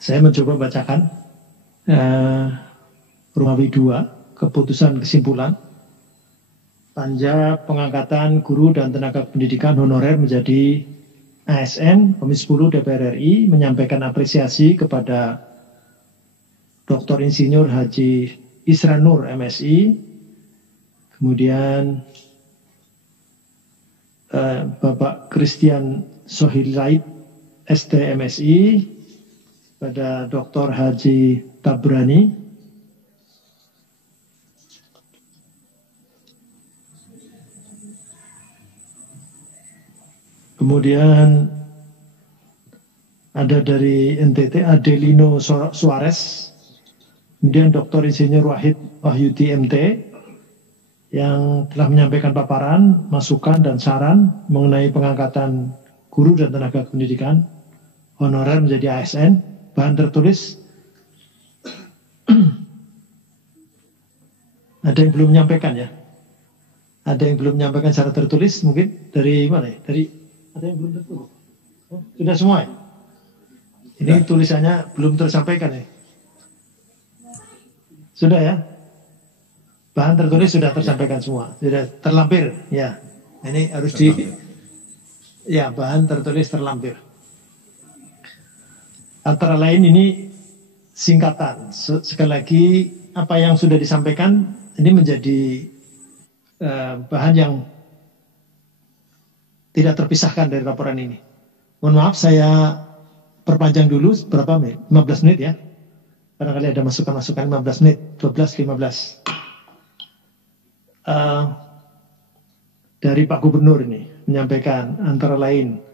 Saya mencoba bacakan Romawi 2, keputusan kesimpulan. Panja pengangkatan guru dan tenaga pendidikan honorer menjadi ASN, Komisi 10 DPR RI menyampaikan apresiasi kepada Dr. Insinyur Haji Isra Nur MSI, kemudian Bapak Christian Sohilait ST MSI, pada Dr. Haji Tabrani, kemudian ada dari NTT Adelino Suarez, kemudian Dr. Insinyur Wahid Wahyudi MT yang telah menyampaikan paparan, masukan dan saran mengenai pengangkatan guru dan tenaga pendidikan honorer menjadi ASN. Bahan tertulis ada yang belum menyampaikan ya? Ada yang belum menyampaikan secara tertulis mungkin dari mana ya? Ada yang belum tertulis? Oh, sudah semua ya? Ini tulisannya belum tersampaikan ya? Sudah ya? Bahan tertulis sudah tersampaikan semua, sudah terlampir ya. Ini harus ya, bahan tertulis terlampir. Antara lain ini singkatan. Sekali lagi apa yang sudah disampaikan ini menjadi bahan yang tidak terpisahkan dari laporan ini. Mohon maaf saya perpanjang dulu berapa menit? 15 menit ya. Barangkali ada masukan-masukan 15 menit, 12, 15. Dari Pak Gubernur ini menyampaikan antara lain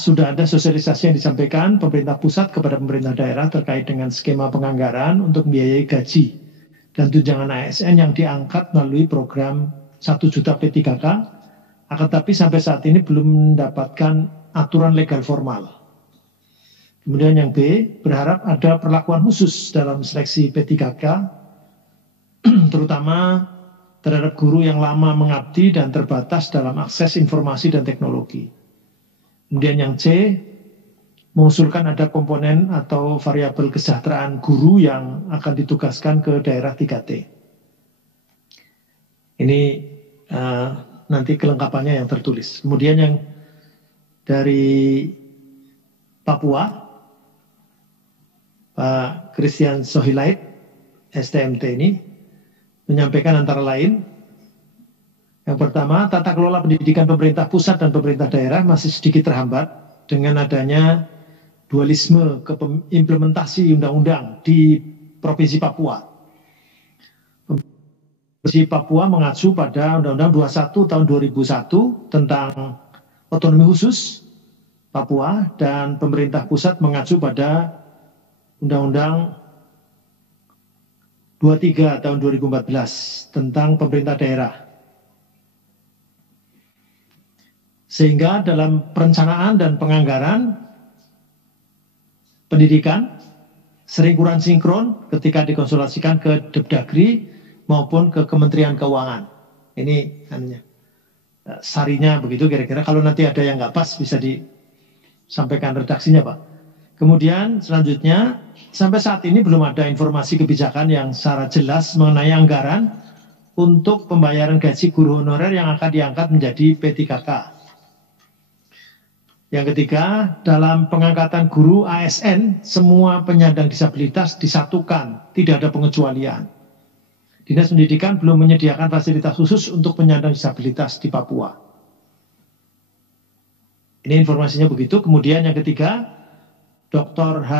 sudah ada sosialisasi yang disampaikan pemerintah pusat kepada pemerintah daerah terkait dengan skema penganggaran untuk membiayai gaji dan tunjangan ASN yang diangkat melalui program 1 juta P3K, akan tapi sampai saat ini belum mendapatkan aturan legal formal. Kemudian yang B, berharap ada perlakuan khusus dalam seleksi P3K, terutama terhadap guru yang lama mengabdi dan terbatas dalam akses informasi dan teknologi. Kemudian yang C, mengusulkan ada komponen atau variabel kesejahteraan guru yang akan ditugaskan ke daerah 3T. Ini nanti kelengkapannya yang tertulis. Kemudian yang dari Papua, Pak Christian Sohilait, STMT ini, menyampaikan antara lain, yang pertama, tata kelola pendidikan pemerintah pusat dan pemerintah daerah masih sedikit terhambat dengan adanya dualisme implementasi undang-undang di Provinsi Papua. Provinsi Papua mengacu pada Undang-Undang 21 tahun 2001 tentang otonomi khusus Papua, dan pemerintah pusat mengacu pada Undang-Undang 23 tahun 2014 tentang pemerintah daerah. Sehingga dalam perencanaan dan penganggaran pendidikan sering kurang sinkron ketika dikonsultasikan ke Depdagri maupun ke Kementerian Keuangan. Ini sarinya begitu kira-kira. Kalau nanti ada yang nggak pas bisa disampaikan redaksinya Pak. Kemudian selanjutnya sampai saat ini belum ada informasi kebijakan yang secara jelas mengenai anggaran untuk pembayaran gaji guru honorer yang akan diangkat menjadi P3K. Yang ketiga, dalam pengangkatan guru ASN, semua penyandang disabilitas disatukan, tidak ada pengecualian. Dinas Pendidikan belum menyediakan fasilitas khusus untuk penyandang disabilitas di Papua. Ini informasinya begitu. Kemudian yang ketiga, Dr. H.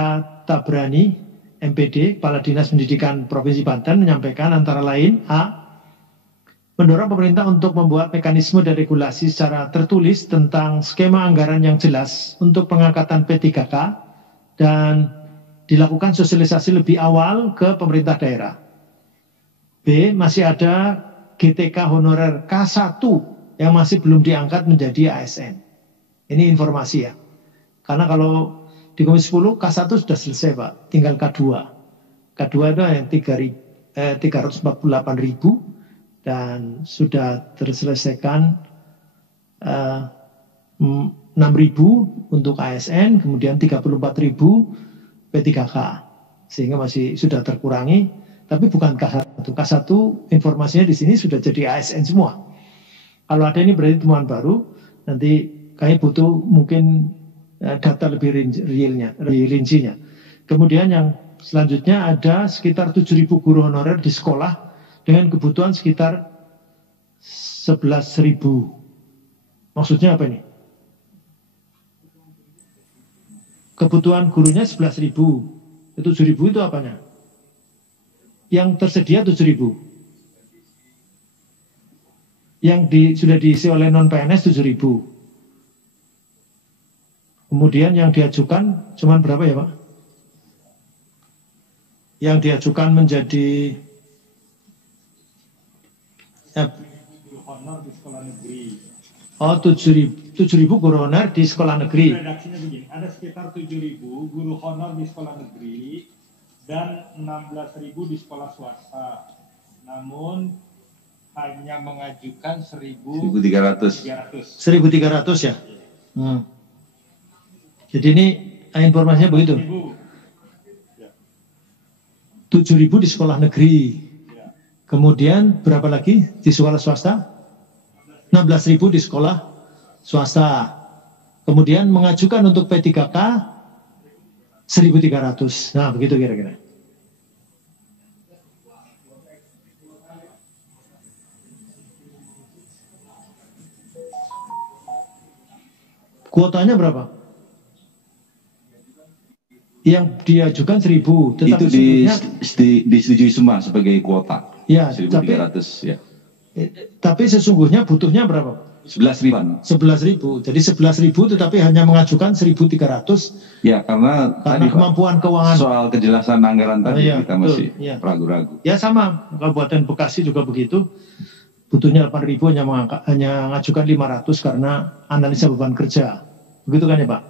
Tabrani, MPD, Kepala Dinas Pendidikan Provinsi Banten, menyampaikan antara lain, A, mendorong pemerintah untuk membuat mekanisme dan regulasi secara tertulis tentang skema anggaran yang jelas untuk pengangkatan P3K dan dilakukan sosialisasi lebih awal ke pemerintah daerah. B, masih ada GTK honorer K1 yang masih belum diangkat menjadi ASN. Ini informasi ya. Karena kalau di Komisi 10 K1 sudah selesai Pak, tinggal K2. K2 itu yang 348.000 dan sudah terselesaikan 6.000 untuk ASN, kemudian 34.000 P3K, sehingga masih sudah terkurangi, tapi bukan K1. K1 informasinya di sini sudah jadi ASN semua. Kalau ada ini berarti temuan baru, nanti kami butuh mungkin data lebih rincinya. Kemudian yang selanjutnya ada sekitar 7.000 guru honorer di sekolah dengan kebutuhan sekitar 11.000. Maksudnya apa ini? Kebutuhan gurunya 11.000. 7.000 itu apanya? Yang tersedia 7.000. Yang sudah diisi oleh non-PNS 7.000. Kemudian yang diajukan cuman berapa ya Pak? Yang diajukan menjadi guru honor di sekolah negeri. Oh, 7.000 guru honor di sekolah negeri. Redaksinya begini, ada sekitar 7.000 guru honor di sekolah negeri dan 16.000 di sekolah swasta. Namun hanya mengajukan 1.300. 1.300 ya? Jadi ini informasinya begitu. 7.000 di sekolah negeri. Kemudian berapa lagi di sekolah swasta? 16.000 di sekolah swasta. Kemudian mengajukan untuk P3K 1.300. Nah, begitu kira-kira. Kuotanya berapa? Yang diajukan 1.000. Itu disetujui semua sebagai kuota. Ya, 1.300 ya. Tapi sesungguhnya butuhnya berapa? 11.000. 11.000. Jadi 11.000 tetapi hanya mengajukan 1.300. Ya, karena tadi kemampuan keuangan. Soal kejelasan anggaran tadi kita betul, masih ragu-ragu. Ya sama, Kabupaten Bekasi juga begitu. Butuhnya 8.000 hanya mengajukan 500 karena analisa beban kerja. Begitu kan ya Pak?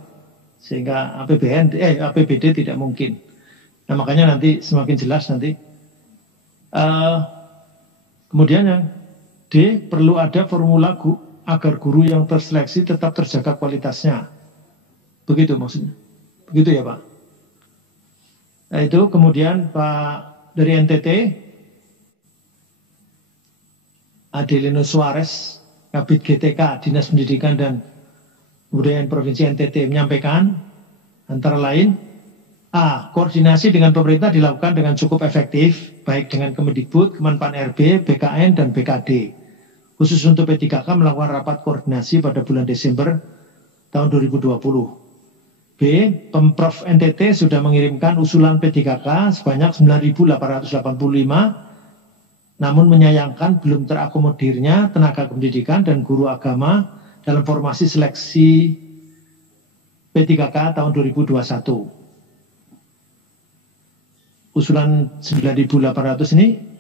Sehingga APBD tidak mungkin. Nah makanya nanti semakin jelas nanti. Kemudian yang D, perlu ada formula agar guru yang terseleksi tetap terjaga kualitasnya. Begitu maksudnya. Begitu ya Pak? Nah itu kemudian Pak dari NTT, Adelino Suarez, Kabid GTK, Dinas Pendidikan dan Kebudayaan Provinsi NTT menyampaikan antara lain A. Koordinasi dengan pemerintah dilakukan dengan cukup efektif baik dengan Kemendikbud, Kemenpan RB, BKN dan BKD. Khusus untuk P3K melakukan rapat koordinasi pada bulan Desember tahun 2020. B. Pemprov NTT sudah mengirimkan usulan P3K sebanyak 9.885, namun menyayangkan belum terakomodirnya tenaga pendidikan dan guru agama dalam formasi seleksi P3K tahun 2021. Usulan 9.800 ini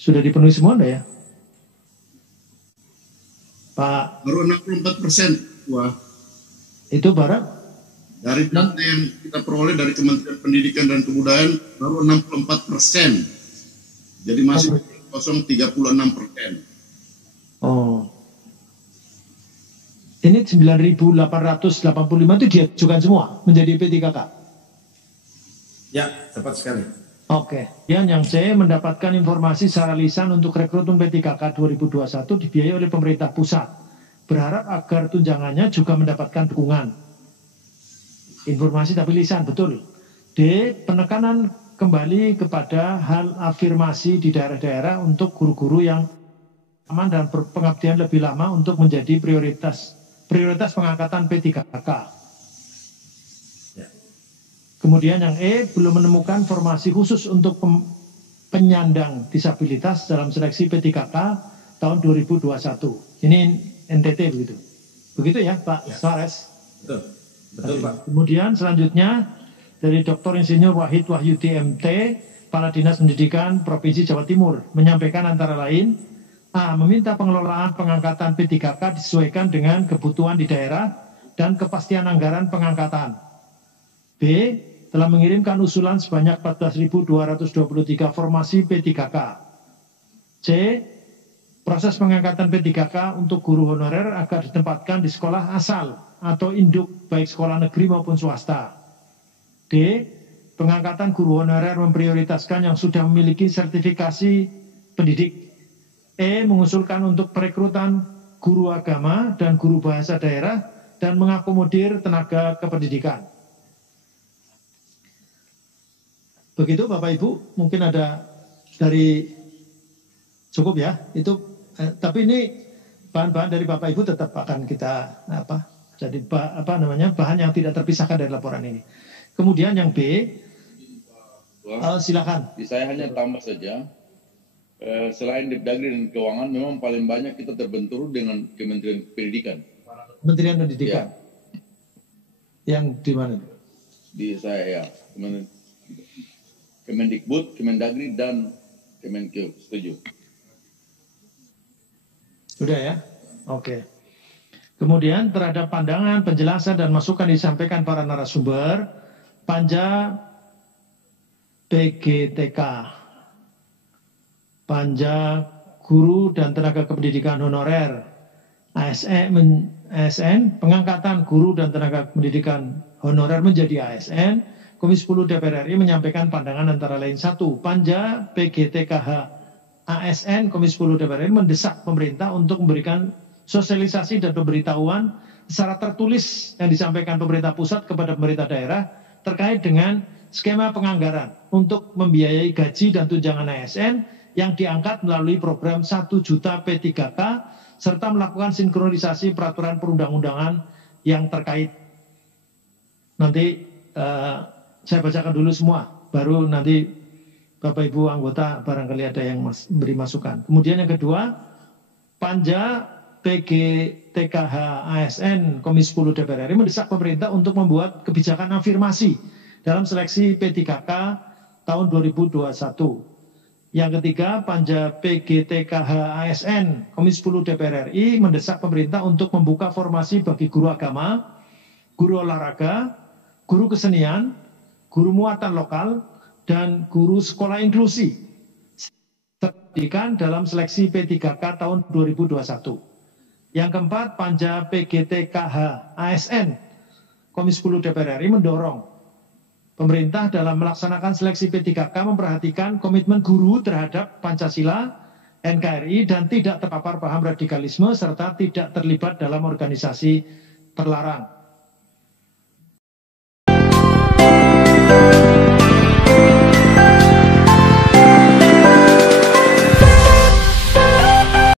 sudah dipenuhi semua enggak ya? Pak? Baru 64%. Wah. Itu Barat? Dari data yang kita peroleh dari Kementerian Pendidikan dan Kebudayaan baru 64%. Jadi masih kosong 36%. Oh. Ini 9.885 itu diajukan semua menjadi P3K? Ya, tepat sekali. Oke. Yang C, mendapatkan informasi secara lisan untuk rekrutmen P3K 2021 dibiayai oleh pemerintah pusat. Berharap agar tunjangannya juga mendapatkan dukungan. Informasi tapi lisan, betul. D, penekanan kembali kepada hal afirmasi di daerah-daerah untuk guru-guru yang aman dan pengabdian lebih lama untuk menjadi prioritas pengangkatan P3K. Kemudian yang E, belum menemukan formasi khusus untuk penyandang disabilitas dalam seleksi P3K tahun 2021. Ini NTT begitu. Begitu ya Pak Suarez? Betul Pak. Kemudian selanjutnya dari Dr. Insinyur Wahid Wahyudi MT, Kepala Dinas Pendidikan Provinsi Jawa Timur, menyampaikan antara lain A. Meminta pengelolaan pengangkatan P3K disesuaikan dengan kebutuhan di daerah dan kepastian anggaran pengangkatan. B. Telah mengirimkan usulan sebanyak 14.223 formasi P3K. C. Proses pengangkatan P3K untuk guru honorer agar ditempatkan di sekolah asal atau induk baik sekolah negeri maupun swasta. D. Pengangkatan guru honorer memprioritaskan yang sudah memiliki sertifikasi pendidik. E. Mengusulkan untuk perekrutan guru agama dan guru bahasa daerah dan mengakomodir tenaga kependidikan. Begitu Bapak Ibu, mungkin ada dari cukup ya. Itu tapi ini bahan-bahan dari Bapak Ibu tetap akan kita jadi bahan yang tidak terpisahkan dari laporan ini. Kemudian yang B, silakan. Saya hanya tambah saja, selain Depdagri dan Keuangan, memang paling banyak kita terbentur dengan Kementerian Pendidikan. Kementerian Pendidikan. Ya. Yang di mana? Di saya ya, Kemendikbud, Kemendagri dan Kemenkeu. Setuju. Sudah ya? Oke. Kemudian terhadap pandangan, penjelasan dan masukan disampaikan para narasumber, Panja PGTK, Panja Guru dan Tenaga Kependidikan Honorer, ASN, pengangkatan guru dan tenaga pendidikan honorer menjadi ASN, Komisi 10 DPR RI menyampaikan pandangan antara lain. 1. Panja PGTKH ASN Komisi 10 DPR RI mendesak pemerintah untuk memberikan sosialisasi dan pemberitahuan secara tertulis yang disampaikan pemerintah pusat kepada pemerintah daerah terkait dengan skema penganggaran untuk membiayai gaji dan tunjangan ASN yang diangkat melalui program 1 juta P3K serta melakukan sinkronisasi peraturan perundang-undangan yang terkait. Nanti saya bacakan dulu semua, baru nanti Bapak Ibu anggota barangkali ada yang memberi masukan. Kemudian yang kedua, Panja PGTKH ASN Komisi 10 DPR RI mendesak pemerintah untuk membuat kebijakan afirmasi dalam seleksi P3K tahun 2021. Yang ketiga, Panja PGTKH ASN Komisi 10 DPR RI mendesak pemerintah untuk membuka formasi bagi guru agama, guru olahraga, guru kesenian, guru muatan lokal, dan guru sekolah inklusi pendidikan dalam seleksi P3K tahun 2021. Yang keempat, Panja PGTKH ASN Komisi 10 DPR RI mendorong pemerintah dalam melaksanakan seleksi P3K memperhatikan komitmen guru terhadap Pancasila, NKRI, dan tidak terpapar paham radikalisme serta tidak terlibat dalam organisasi terlarang.